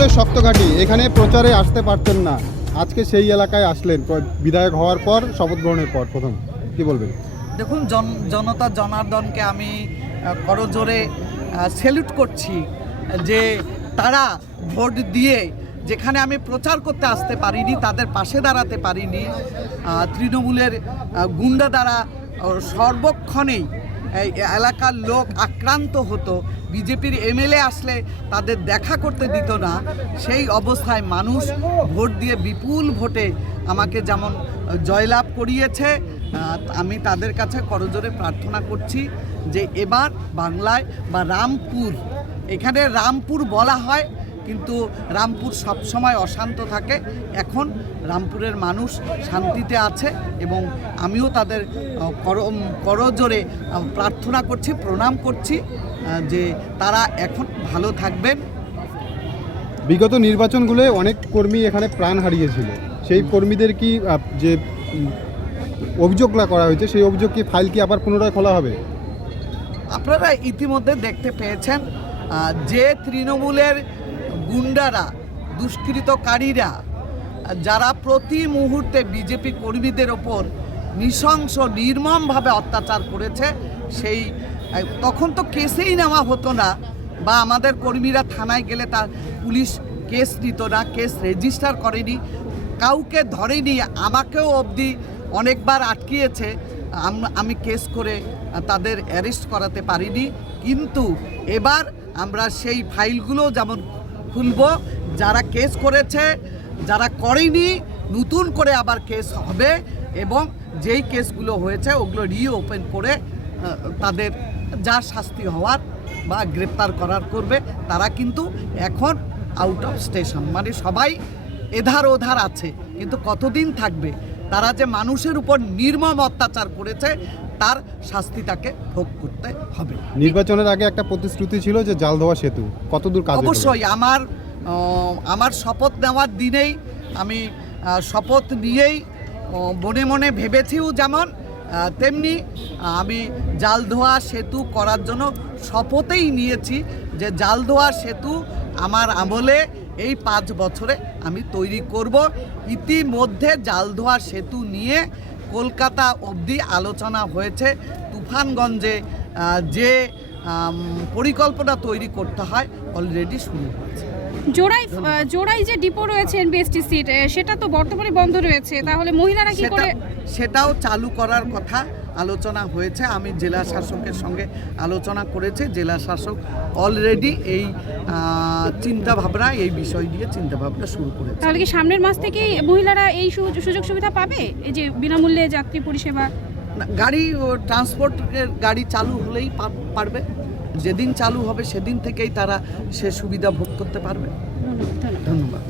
তৃণমূলের সপ্তঘাটি, এখানে প্রচারে আসতে পারছেন না, আজকে সেই এলাকায় আসলেন বিধায়ক হওয়ার পর, শপথ গ্রহণের পর প্রথম, কি বলবেন? দেখুন, জনতা জনার্দনকে আমি করজোরে স্যালুট করছি যে তারা ভোট দিয়ে যেখানে আমি প্রচার করতে আসতে পারিনি, তাদের পাশে দাঁড়াতে পারিনি, তৃণমূলের গুন্ডা দ্বারা সর্বক্ষণেই এই এলাকার লোক আক্রান্ত হতো, বিজেপির এমএলএ আসলে তাদের দেখা করতে দিত না, সেই অবস্থায় মানুষ ভোট দিয়ে বিপুল ভোটে আমাকে যেমন জয়লাভ করিয়েছে, আমি তাদের কাছে করজোরে প্রার্থনা করছি যে এবার বাংলায় বা রামপুর, এখানে রামপুর বলা হয় কিন্তু রামপুর সবসময় অশান্ত থাকে, এখন রামপুরের মানুষ শান্তিতে আছে এবং আমিও তাদের করজোরে প্রার্থনা করছি, প্রণাম করছি যে তারা এখন ভালো থাকবেন। বিগত নির্বাচনগুলোয় অনেক কর্মী এখানে প্রাণ হারিয়েছিল, সেই কর্মীদের কি যে অভিযোগটা করা হয়েছে, সেই অভিযোগ কি ফাইল কি আবার পুনরায় খোলা হবে? আপনারা ইতিমধ্যে দেখতে পেয়েছেন যে তৃণমূলের গুন্ডারা, দুষ্কৃতকারীরা যারা প্রতি মুহূর্তে বিজেপি কর্মীদের ওপর নৃশংস নির্মমভাবে অত্যাচার করেছে, সেই তখন তো কেসেই নেওয়া হতো না, বা আমাদের কর্মীরা থানায় গেলে তার পুলিশ কেস নিত না, কেস রেজিস্টার করেনি, কাউকে ধরেনি, আমাকেও অবধি অনেকবার আটকিয়েছে, আমি কেস করে তাদের অ্যারেস্ট করাতে পারিনি। কিন্তু এবার আমরা সেই ফাইলগুলো যেমন খুলব, যারা কেস করেছে, যারা করেনি নতুন করে আবার কেস হবে, এবং যেই কেসগুলো হয়েছে ওগুলো রিওপেন করে তাদের যা শাস্তি হওয়ার বা গ্রেপ্তার করার করবে। তারা কিন্তু এখন আউট অফ স্টেশন, মানে সবাই এধার ওধার আছে, কিন্তু কতদিন থাকবে? তারা যে মানুষের উপর নির্মম অত্যাচার করেছে তার শাস্তি তাকে ভোগ করতে হবে। নির্বাচনের আগে একটা প্রতিশ্রুতি ছিল যে জালধোয়া সেতু, কতদূর কাজ? অবশ্যই আমার শপথ নেওয়ার দিনেই আমি শপথ নিয়েই মনে মনে ভেবেছিও, যেমন তেমনি আমি জালধোয়া সেতু করার জন্য শপথেই নিয়েছি যে জালধোয়া সেতু আমার আমলে এই 5 বছরে আমি তৈরি করব। ইতিমধ্যে জালধোয়া সেতু নিয়ে কলকাতা অবধি আলোচনা হয়েছে, তুফানগঞ্জে যে পরিকল্পনা তৈরি করতে হয় অলরেডি শুরু হয়েছে। জোড়াই যে ডিপো রয়েছে এনবিএসটি সিট, সেটা তো বর্তমানে বন্ধ রয়েছে, তাহলে মহিলারা কি করে? সেটাও চালু করার কথা আলোচনা হয়েছে, আমি জেলা শাসকের সঙ্গে আলোচনা করেছি, জেলা শাসক অলরেডি এই চিন্তাভাবনা, এই বিষয় নিয়ে চিন্তাভাবনা শুরু করেছে। তাহলে কি সামনের মাস থেকেই মহিলারা এই সুযোগ সুবিধা পাবে, এই যে বিনামূল্যে যাত্রী পরিষেবা? গাড়ি ট্রান্সপোর্টের গাড়ি চালু হলেই পারবে, যেদিন চালু হবে সেদিন থেকেই তারা সে সুবিধা ভোগ করতে পারবে। ধন্যবাদ।